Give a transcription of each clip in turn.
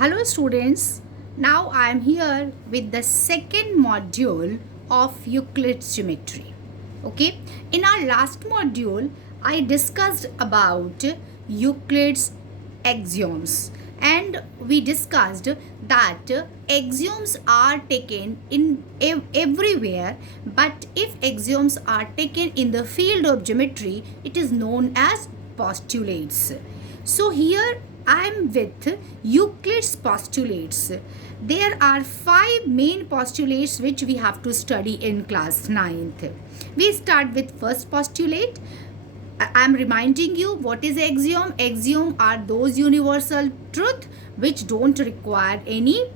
Hello students, now I am here with the second module of Euclid's geometry. Okay, in our last module I discussed about Euclid's axioms and we discussed that axioms are taken in everywhere, but if axioms are taken in the field of geometry it is known as postulates. So here I am with Euclid's postulates. There are 5 main postulates which we have to study in class 9th. We start with first postulate. I am reminding you what is axiom. Axiom are those universal truth which don't require any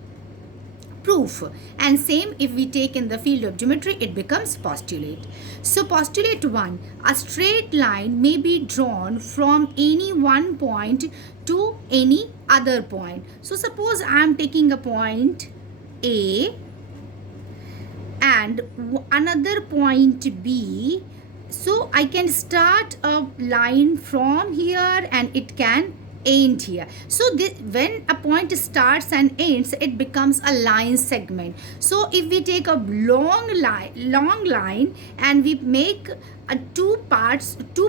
proof, and same if we take in the field of geometry it becomes postulate. So postulate 1, a straight line may be drawn from any one point to any other point. So suppose I am taking a point A and another point B, so I can start a line from here and it can end here. So when a point starts and ends it becomes a line segment. So if we take a long line and we make two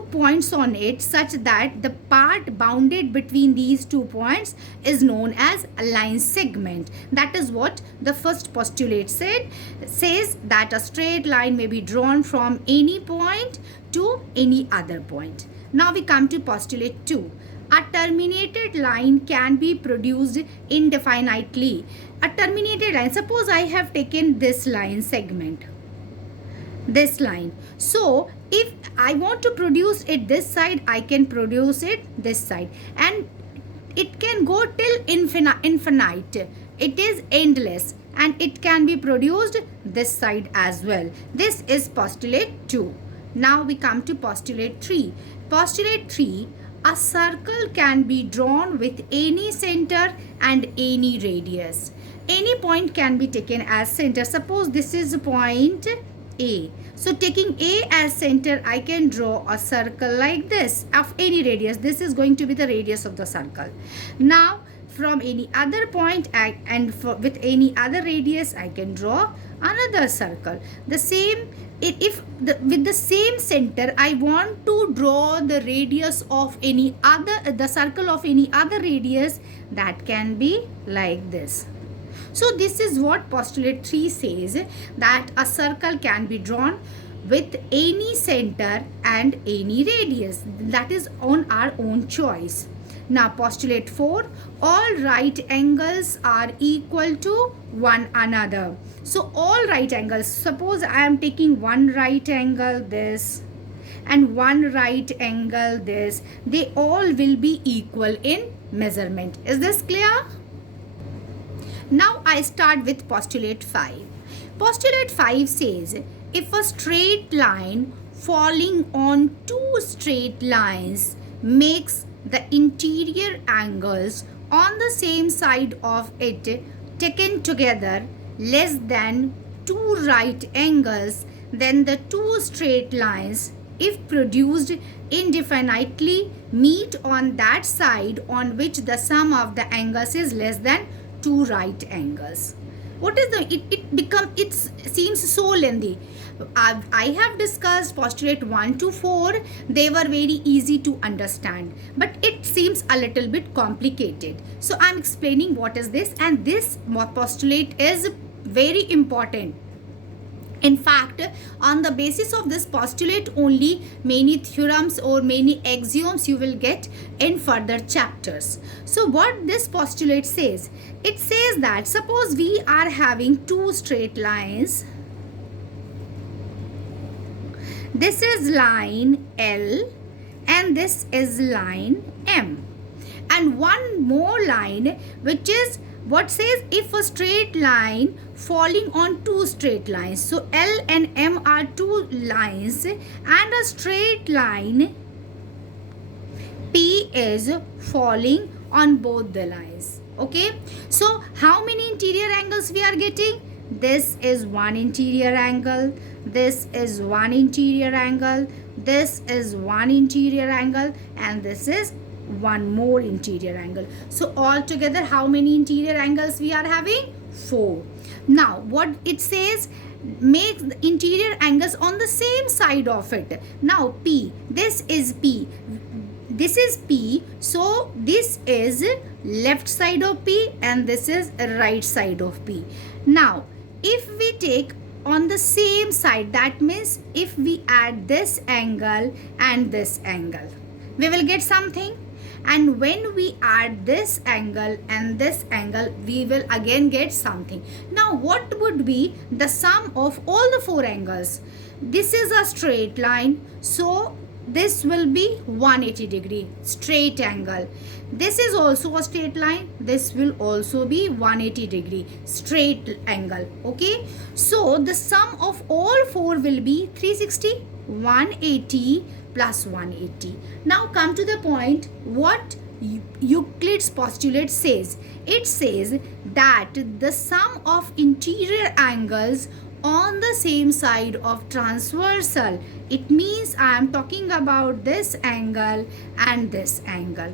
points on it such that the part bounded between these 2 points is known as a line segment. That is what the first postulate says, that a straight line may be drawn from any point to any other point. Now we come to postulate 2. A terminated line can be produced indefinitely. A terminated line, suppose I have taken this line segment, this line. So if I want to produce it this side, I can produce it this side, and it can go till infinite. It is endless and it can be produced this side as well. This is postulate 2. Now we come to postulate 3. Postulate 3, a circle can be drawn with any center and any radius. Any point can be taken as center. Suppose this is point A. So taking A as center, I can draw a circle like this of any radius. This is going to be the radius of the circle. Now from any other point with any other radius, I can draw another circle. The same, with the same center I want to draw the radius of the circle of any other radius, that can be like this. So this is what postulate 3 says, that a circle can be drawn with any center and any radius, that is on our own choice. Now postulate 4, all right angles are equal to one another. So all right angles, suppose I am taking one right angle this and one right angle this, they all will be equal in measurement. Is this clear? Now I start with postulate 5. Postulate 5 says, if a straight line falling on two straight lines makes the interior angles on the same side of it taken together less than two right angles, then the two straight lines, if produced indefinitely, meet on that side on which the sum of the angles is less than two right angles. What is it seems so lengthy. I have discussed postulate 1 to 4. They were very easy to understand, but it seems a little bit complicated. So I am explaining what is this, and this postulate is very important. In fact, on the basis of this postulate only many theorems or many axioms you will get in further chapters. So what this postulate says? It says that suppose we are having two straight lines. This is line L and this is line M. And one more line which is what says, if a straight line falling on two straight lines. So L and M are two lines and a straight line P is falling on both the lines. Okay. So how many interior angles we are getting? This is one interior angle. This is one interior angle. This is one interior angle. And this is one more interior angle. So altogether, how many interior angles we are having? 4. Now what it says, make the interior angles on the same side of it. Now P, this is P, this is P, so this is left side of P and this is right side of P. Now if we take on the same side, that means if we add this angle and this angle, we will get something. And when we add this angle and this angle, we will again get something. Now what would be the sum of all the 4 angles? This is a straight line, so this will be 180 degree straight angle. This is also a straight line, this will also be 180 degree straight angle. Okay, so the sum of all 4 will be 360, 180 plus 180. Now come to the point what Euclid's postulate says. It says that the sum of interior angles on the same side of transversal, it means I am talking about this angle and this angle.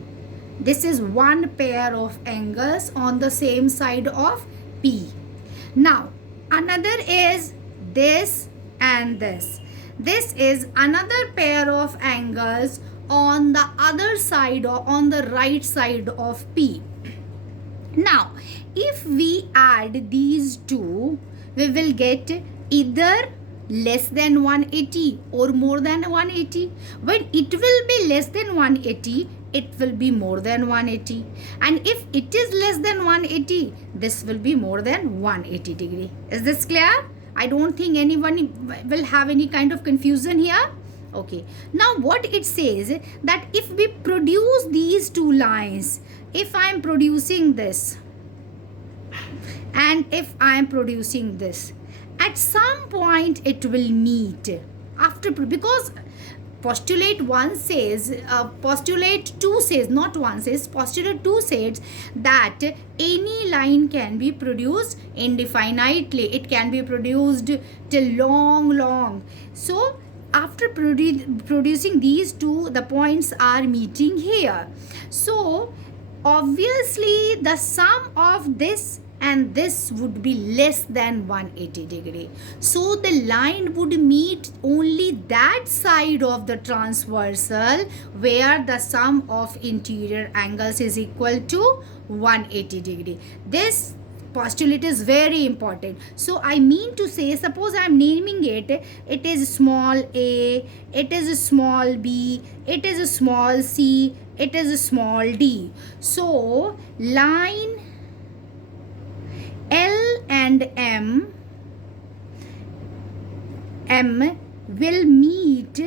This is one pair of angles on the same side of P. Now another is this and this. This is another pair of angles on the other side or on the right side of P. Now, if we add these two, we will get either less than 180 or more than 180. When it will be less than 180, it will be more than 180. And if it is less than 180, this will be more than 180 degree. Is this clear? I don't think anyone will have any kind of confusion here. Okay. Now what it says that if we produce these two lines, if I am producing this and if I am producing this, at some point it will meet after, because postulate 1 says, postulate 2 says, not 1 says, postulate 2 says that any line can be produced indefinitely. It can be produced till long. So after producing these two, the points are meeting here. So obviously the sum of this and this would be less than 180 degree. So the line would meet only that side of the transversal where the sum of interior angles is equal to 180 degree. This postulate is very important. So I mean to say, suppose I am naming it, it is small a, it is a small b, it is a small c, it is a small d. So line L and M will meet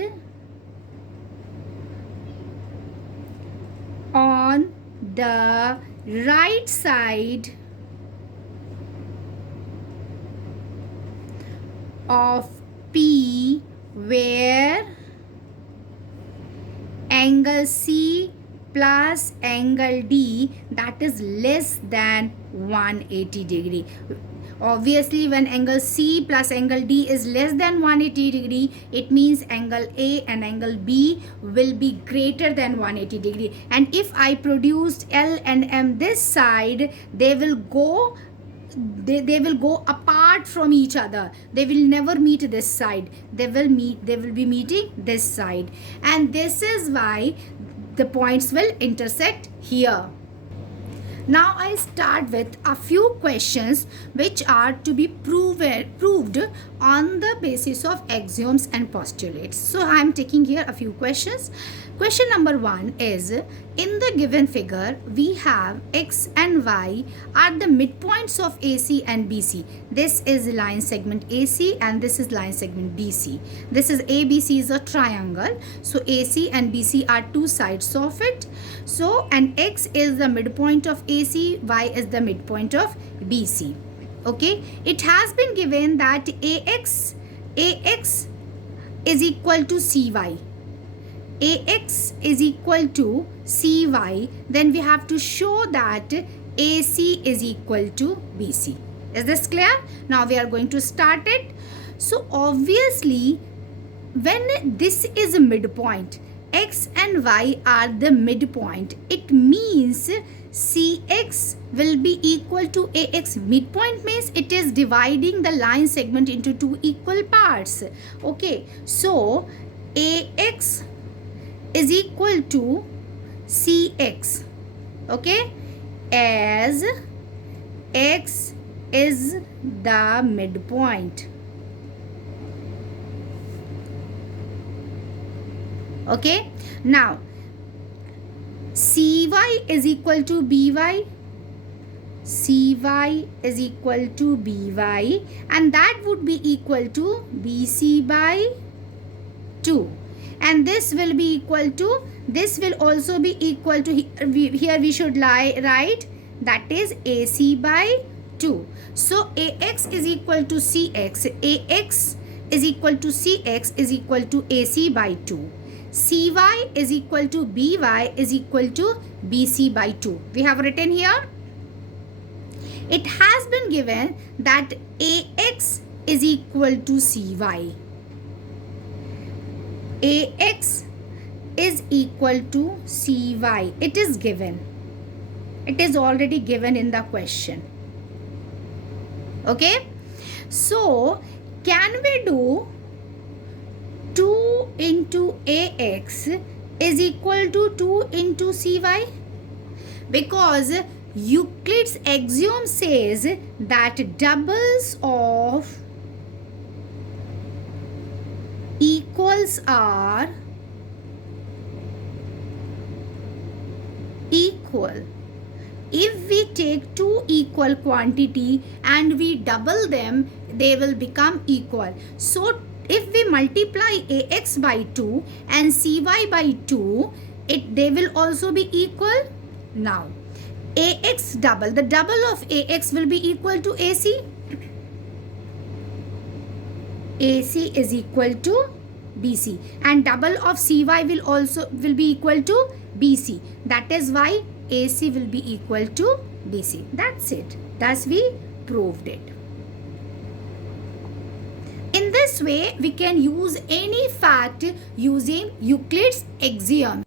on the right side of P where angle C plus angle D, that is less than 180 degree. Obviously when angle C plus angle D is less than 180 degree, it means angle A and angle B will be greater than 180 degree. And if I produced L and M this side, they will go apart from each other. They will never meet this side. They will be meeting this side. And this is why the points will intersect here. Now I start with a few questions which are to be proved on the basis of axioms and postulates. So I am taking here a few questions. Question number 1 is, in the given figure we have x and y are the midpoints of AC and BC. This is line segment AC and this is line segment BC. This is ABC is a triangle. So AC and BC are two sides of it. So and x is the midpoint of AC, y is the midpoint of BC. Okay, it has been given that AX is equal to CY. AX is equal to CY, then we have to show that AC is equal to BC. Is this clear? Now we are going to start it. So obviously when this is a midpoint, x and y are the midpoint, it means cx will be equal to ax. Midpoint means it is dividing the line segment into two equal parts. Okay, so ax is equal to cx, okay, as x is the midpoint. Okay, now cy is equal to by, cy is equal to by, and that would be equal to bc by 2, and this will be equal to, this will also be equal to, here we should write that is ac by 2. So ax is equal to cx, ax is equal to cx is equal to ac by 2. cy is equal to by is equal to bc by 2. We have written here. It has been given that ax is equal to cy. ax is equal to cy. It is given. It is already given in the question. Okay. So, can we do 2 into ax is equal to 2 into cy? Because Euclid's axiom says that doubles of equals are equal. If we take two equal quantity and we double them, they will become equal. So if we multiply ax by 2 and cy by 2, they will also be equal. Now ax double, the double of ax will be equal to ac. AC is equal to BC, and double of CY will be equal to BC. That is why AC will be equal to BC. That's it. Thus we proved it. In this way, we can use any fact using Euclid's axiom.